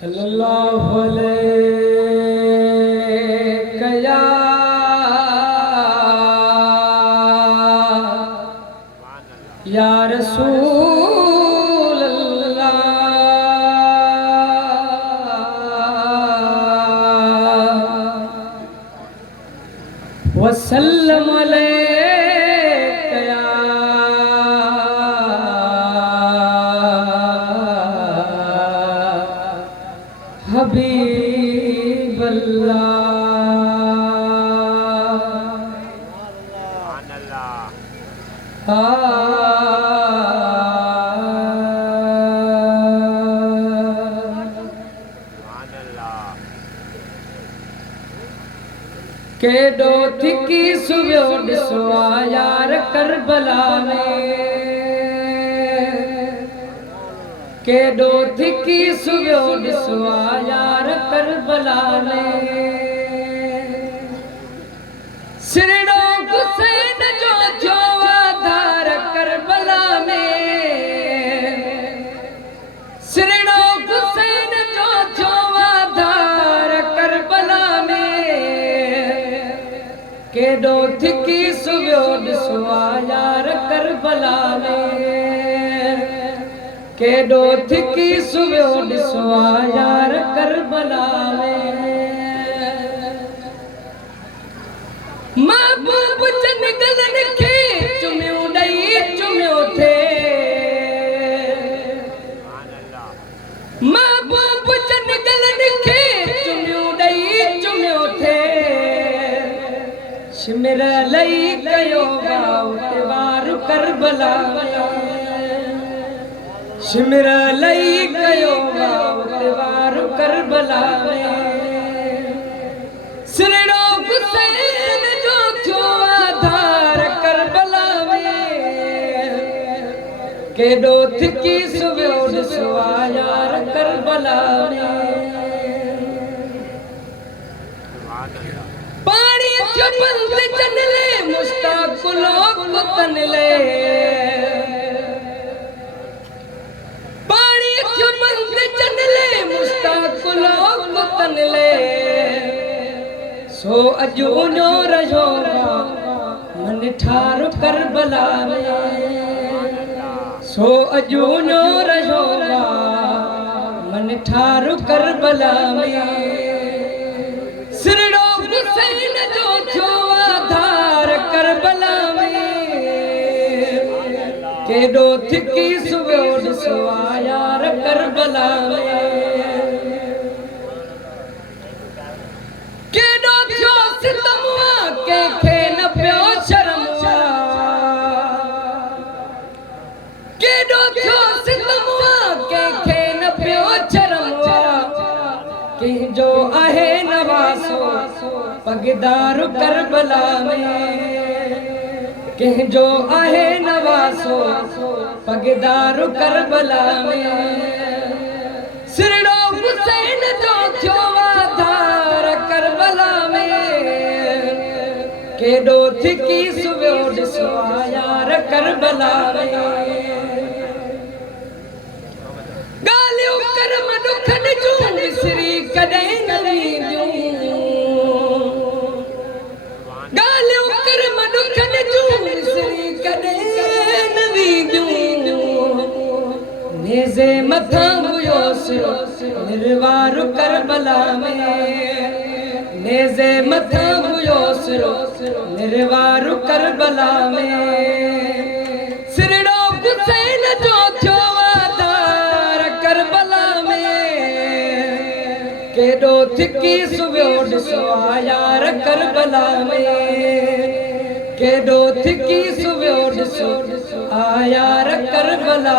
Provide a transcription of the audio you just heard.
सल्लल्लाहु अलैहि या रसूल अल्लाह वसल्लम अलैका या हबीब अल्लाह। केडो थिकी सुवियो ॾिसो आ यार करबला में, केडो थिकी सुवियो ॾिसो आ यार करबला में। सिरड़ो हुसैन जो थियो आधार करबला में, सिरड़ो हुसैन जो थियो आधार करबला में। केडो थिकी सुवियो ॾिसो आ यार करबला में, केडो थिकी सुवियो ॾिसो आ यार करबला में। महबूब चन गलन खे चुमियो ॾई चुमियो थे, महबूब चन गलन खे चुमियो ॾई चुमियो थे। शिमिर लई कयो वार करबला में, शिमिर लई कयो वार करबला में। सिरड़ो हुसैन जो थियो आधार करबला में, केडो थिकी सुवियो ॾिसो आ यार करबला में। पानी चपल चनले मुश्ताक लोग तनले, पानी चपल चनले मुश्ताक लोग तनले। सो अजूनो रहो मन ठारो करबला में, सो अजूनो रहो मन ठारो करबला में। सिरड़ो हुसैन जो थियो आधार करबला में, केडो थिकी सुवियो ॾिसो आ यार करबला में। केडो थियो सितम कंहिंखे न पियो शर्म, केडो थियो सितम कंहिंखे न पियो शर्म। कंहिंजो आहे नवासो पगदार करबला में, कंहिंजो आहे नवासो पगदार करबला में। सिरड़ो हुसैन जो थियो आधार करबला में, केडो थिकी सुवियो ॾिसो आ यार करबला में। ॻाल्हियूं कर्म ॾुखनि जूं विसरी कॾहिं न वेंदियूं, ॻाल्हियूं कर्म ॾुखनि जूं विसरी कॾहिं न वेंदियूं। नेज़े मथां हुयो सिरो निर्वार करबला में, नेज़े मथां हुयो सिरो निर्वार करबला में। सिरड़ो हुसैन जो थियो आधार करबला में, केडो थिकी सुवियो ॾिसो आ यार करबला में, केडो थिकी सुवियो ॾिसो आ यार करबला।